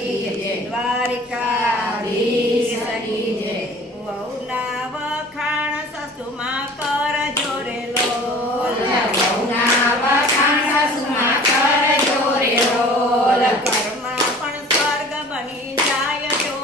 કી જય, દ્વારિકાધીશ કી જય. વહુના વખાણ સાસુમાં કરજો રે લોલ. વહુના વખાણ સાસુમાં કરજો રે લોલ. ઘરમાં પણ સ્વર્ગ બની જાય જો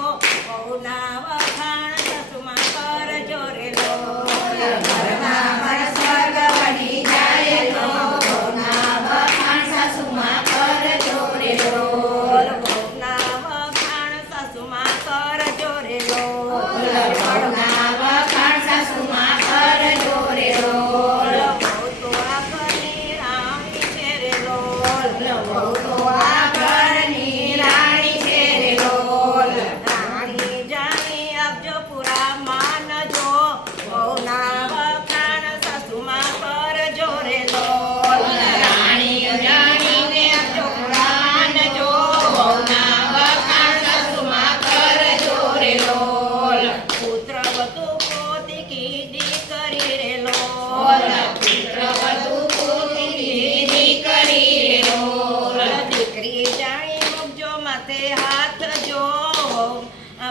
વહુના વખાણ સાસુમાં કરજો રે લોલ. ઘરમાં પણ સ્વર્ગ બની જાય તો વહુના વખાણ સાસુમાં કરજો રે લોલ. વહુના વખાણ સાસુમાં કરજો રે લોલ. વહુના વખાણ સાસુમાં કરજો રે લોલ. વહુ તો આ ઘરની રાણી છે રે લોલ. વહુ તો આ ઘરની રાણી છે રે લોલ. રાણી જાણી આપજો પૂરા માનજો વહુના વખાણ સાસુમાં કરજો રે લોલ. રાણી જાણીને આપજો પુરાણજો વહુના વખાણ સાસુમાં કરજો રે લોલ. પુત્ર વધુ પોતી કીધી કરી રે લોલ. પુત્રવધુ પૂતી દીકરી રે લોલ. દીકરી જાણી મૂકજો માથે હાથ જો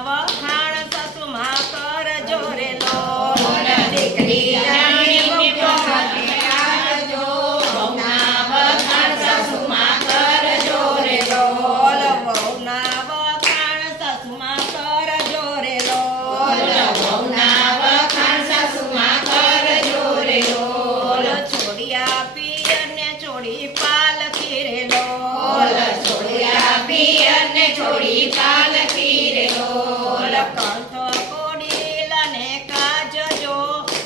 વખાણ સાસુમાં કરજો રે લોલ. દીકરી જાણીને મૂકજો માથે આવજો વહુના વખાણ સાસુમાં કરજો રે લોલ. વહુના વખાણ સાસુમાં કરજો રે લોલ. વહુના વખાણ સાસુમાં કરજો રે લોલ. છોડિયા પિયરને છોડી પાલખી રે લોલ. છોડ્યા પિયરને છોડી પાલખી રે લોલ. કંઠ કોડીલાને કાજજો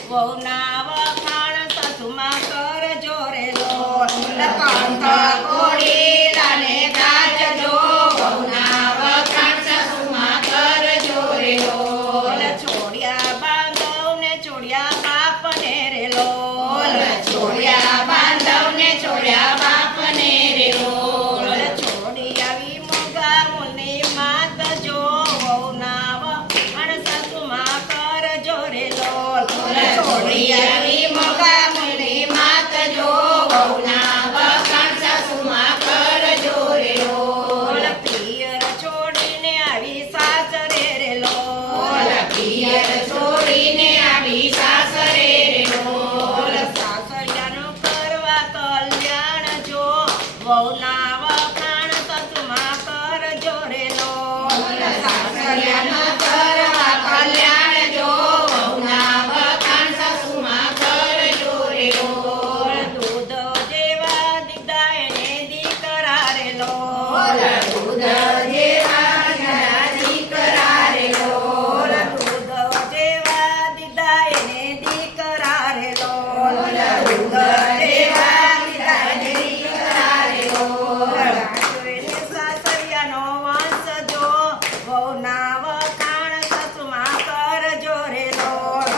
વહુના વખાણ સાસુમાં કરજો રે લોલ. કંઠ કોડીલાને કાજજો વહુના વખાણ સાસુમાં કરજો રે લોલ. છોડિયા બાંધવને છોડિયા બાપને રે લોલ. છોડ્યા બાંધવને છોડ્યા બાપને રે લોલ. છોડી આવી મોગા મુની માત જો વહુના વખાણ સાસુમાં કરજો રે લોલ. છોડી આવી મોગા મુની માત જો વહુના વખાણ સાસુમાં કરજો રે લોલ. પિયર છોડીને આવી સાસરે રે લોલ. પિયર છોડીને આવી સાસરે રે લોલ. સાસરિયાનું કરવા કલ્યાણ જો વહુના વખાણ સાસુમાં કરજો રે લોલ. સાસરિયાના કરવા કલ્યાણ જો વહુના વખાણ સાસુમાં કરજો રે લોલ. દૂધ જેવા દીધા એને દીકરા રે લોલ. દૂધ જેવા ઘણા દીકરા રે લોલ. દૂધ જેવા દીધા એને દીકરા રે લોલ. દૂધ જેવા દીધા એને દીકરા રે લોલ. જોઈને સાસરિયાનો વંશ જો વહુના વખાણ સાસુમાં કરજો રે લોલ.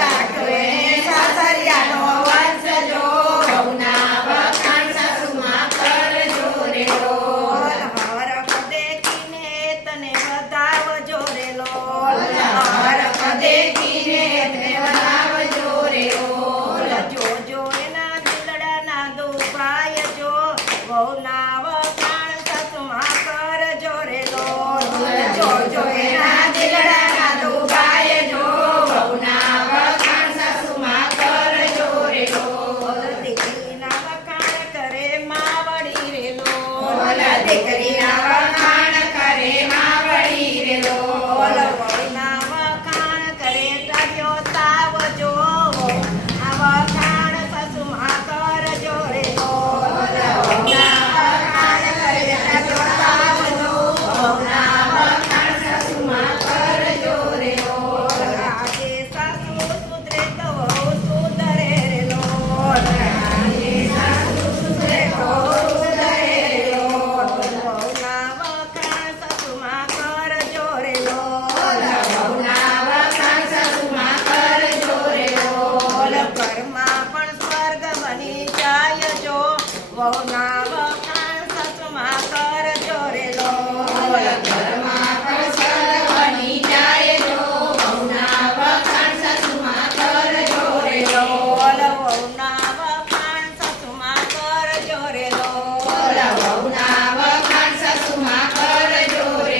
રાખવે સાસરિયાનો વંશ જો વહુના વખાણ સાસુમાં કરજો રે લોલ. હરખ દેખીને તને વધાવજો રે લોલ. હરખ દેખીને તે વધાવજો રે લોલ. જોજો એના દિલડાના દુભાય જો વહુના વખાણ સાસુમાં કરજો રે લોલ. જોજો એના દિલડાના દુભાય જો વહુના વખાણ સાસુમાં કરજો રે લોલ. દીકરીના વખાણ કરે માવડી રે લોલ. દીકરીના વખાણ કરે માવડી રે લોલ. વહુના વખાણ કરે તાર્યો તાવ જો આ વખાણ સાસુમાં કરજો રે લોલ. વહુના વખાણ કરે તાર્યો તાવ જો વહુના વખાણ સાસુમાં કરજો રે લોલ. આજે સાસુ સુધરે તો વહુ સુધરે રે લોલ. આજે સાસુ સુધરે તો સુધરે રે લોલ. વહુના વખાણ સાસુમાં કરજો રે લોલ. વહુના વખાણ સાસુમાં કરજો રે લોલ. ઘરમાં પણ સ્વર્ગ બની જાય જો વહુના વખાણ સાસુમાં કરજો રે લોલ. ઘરમાં પણ સ્વર્ગ બની જાય જો વહુના વખાણ સાસુમાં કરજો રે લોલ. વહુના વખાણ સાસુમાં કરજો રે લોલ. વહુના વખાણ સાસુમાં કરજો રે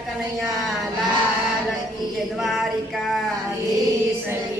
કનૈયા લાલ કી જય દ્વારિકાધીશ કી